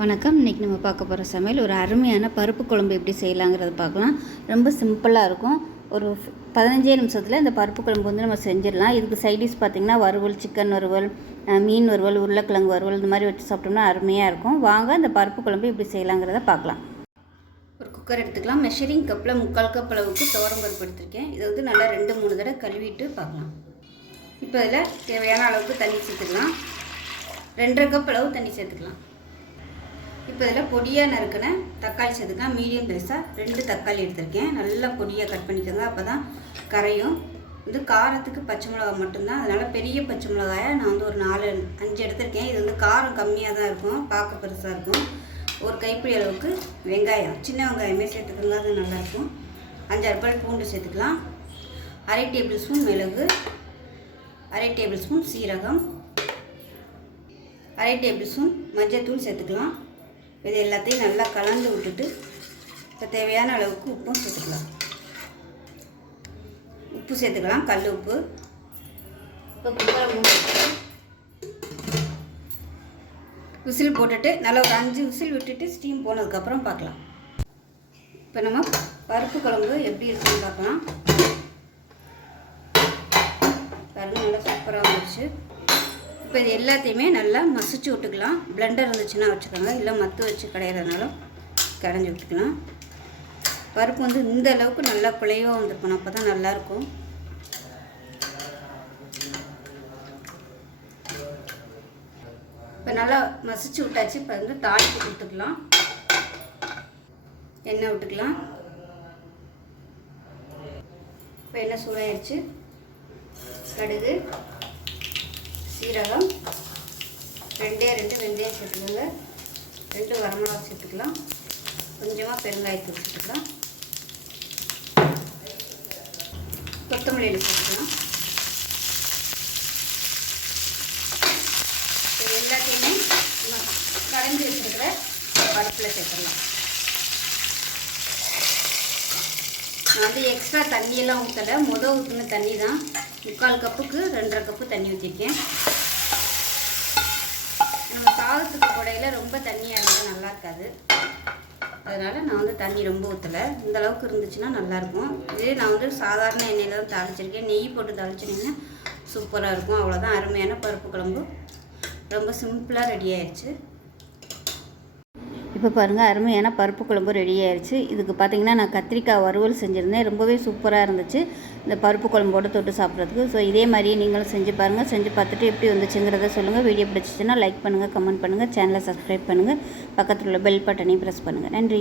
வணக்கம். இன்றைக்கி நம்ம பார்க்க போகிற சமையல் ஒரு அருமையான பருப்பு குழம்பு எப்படி செய்யலாங்கிறத பார்க்கலாம். ரொம்ப சிம்பிளாக இருக்கும். ஒரு 15 நிமிஷத்தில் இந்த பருப்பு குழம்பு வந்து நம்ம செஞ்சிடலாம். இதுக்கு சைடிஷ் பார்த்திங்கன்னா வறுவல், சிக்கன் வறுவல், மீன் வறுவல், உருளைக்கிழங்கு வறுவல் இந்த மாதிரி வச்சு சாப்பிட்டோம்னா அருமையாக இருக்கும். வாங்க இந்த பருப்பு குழம்பு எப்படி செய்யலாங்கிறத பார்க்கலாம். ஒரு குக்கர் எடுத்துக்கலாம். மெஷரிங் கப்பில் 3/4 கப் அளவுக்கு துவரம் பருப்பு எடுத்திருக்கேன். இதை வந்து நல்லா 2-3 தடவை கழுவிட்டு பார்க்கலாம். இப்போ இதில் தேவையான அளவுக்கு தண்ணி சேர்த்துக்கலாம். 2.5 கப் அளவு தண்ணி சேர்த்துக்கலாம். இப்போ இதில் பொடியாக நறுக்கின தக்காளி சேர்த்துக்கலாம். மீடியம் சைஸாக 2 தக்காளி எடுத்திருக்கேன். நல்லா பொடியாக கட் பண்ணிக்கோங்க, அப்போ தான் கரையும். இது காரத்துக்கு பச்சை மிளகா மட்டும்தான், அதனால் பெரிய பச்சை மிளகாயை நான் வந்து ஒரு 4-5 எடுத்திருக்கேன். இது வந்து காரம் கம்மியாக தான் இருக்கும், பார்க்க பெருசாக இருக்கும். ஒரு கைப்பிடி அளவுக்கு வெங்காயம், சின்ன வெங்காயமே சேர்த்துக்கோங்க, அது நல்லாயிருக்கும். 5-6 பல் பூண்டு சேர்த்துக்கலாம். 1/2 டேபிள் ஸ்பூன் மிளகு, 1/2 டேபிள் ஸ்பூன் சீரகம், 1/2 டேபிள் ஸ்பூன் மஞ்சள்தூள் சேர்த்துக்கலாம். இது எல்லாத்தையும் நல்லா கலந்து விட்டுட்டு இப்போ தேவையான அளவுக்கு உப்பும் சேர்த்துக்கலாம். உப்பு சேர்த்துக்கலாம், கல் உப்பு. இப்போ குக்கரை மூடிட்டு விசில் போட்டுட்டு நல்லா ஒரு 5 விசில் விட்டுட்டு ஸ்டீம் போனதுக்கப்புறம் பார்க்கலாம். இப்போ நம்ம பருப்பு குழம்பு எப்படி இருக்குன்னு பார்க்கலாம். பாருங்க, நல்லா சூப்பராக வந்துடுச்சு. இப்போ இது எல்லாத்தையுமே நல்லா மசிச்சு விட்டுக்கலாம். பிளெண்டர் இருந்துச்சுன்னா வச்சுக்கோங்க, இல்லை மத்து வச்சு கடையிறதுனாலும் கடைஞ்சி விட்டுக்கலாம். பருப்பு வந்து இந்த அளவுக்கு நல்லா குழைவாக வந்துருக்கணும், அப்போ தான் நல்லாயிருக்கும். இப்போ நல்லா மசிச்சு விட்டாச்சு. இப்போ வந்து தாளிப்பு கொடுத்துக்கலாம். எண்ணெய் விட்டுக்கலாம். இப்போ எண்ணெய் சூடாயிடுச்சு. கடுகு, சீரகம், 2 வெந்தயம் சேர்த்துக்கோங்க, 2 வரமிளகா சேர்த்துக்கலாம், கொஞ்சமாக பெருங்காயத்தூள் சேர்த்துக்கலாம், கொத்தமல்லி இலை சேர்த்துக்கலாம். இது எல்லாத்தையுமே கடைஞ்சி வச்சுருக்கிற பருப்பில் சேர்த்துடலாம். நான் வந்து எக்ஸ்ட்ரா தண்ணியெல்லாம் ஊற்றலை, ஊற்றின தண்ணி தான். 3/4 கப்புக்கு 2.5 கப்பு தண்ணி ஊற்றிருக்கேன். நம்ம சாதத்துக்கு கொடையில் ரொம்ப தண்ணியாக இருந்தால் நல்லா இருக்காது, அதனால் நான் வந்து தண்ணி ரொம்ப ஊற்றலை. இந்த அளவுக்கு இருந்துச்சுன்னா நல்லாயிருக்கும். இதே நான் வந்து சாதாரண எண்ணெயில் தான் தாளிச்சிருக்கேன். நெய் போட்டு தாளிச்சிட்டிங்கன்னா சூப்பராக இருக்கும். அவ்வளோதான், அருமையான பருப்பு குழம்பு ரொம்ப சிம்பிளாக ரெடி ஆயிடுச்சு. இப்போ பாருங்கள், அருமையான பருப்பு குழம்பு ரெடி ஆயிடுச்சு. இதுக்கு பார்த்திங்கன்னா நான் கத்திரிக்காய் வறுவல் செஞ்சுருந்தேன். ரொம்பவே சூப்பராக இருந்துச்சு இந்த பருப்பு குழம்போடு தொட்டு சாப்பிட்றதுக்கு. ஸோ இதே மாதிரியே நீங்களும் செஞ்சு பாருங்கள். செஞ்சு பார்த்துட்டு எப்படி வந்துச்சுங்கிறத சொல்லுங்கள். வீடியோ பிடிச்சிச்சுன்னா லைக் பண்ணுங்கள், கமெண்ட் பண்ணுங்கள், சேனலை சப்ஸ்கிரைப் பண்ணுங்கள், பக்கத்தில் உள்ள பெல் பட்டனையும் ப்ரெஸ் பண்ணுங்கள். நன்றி.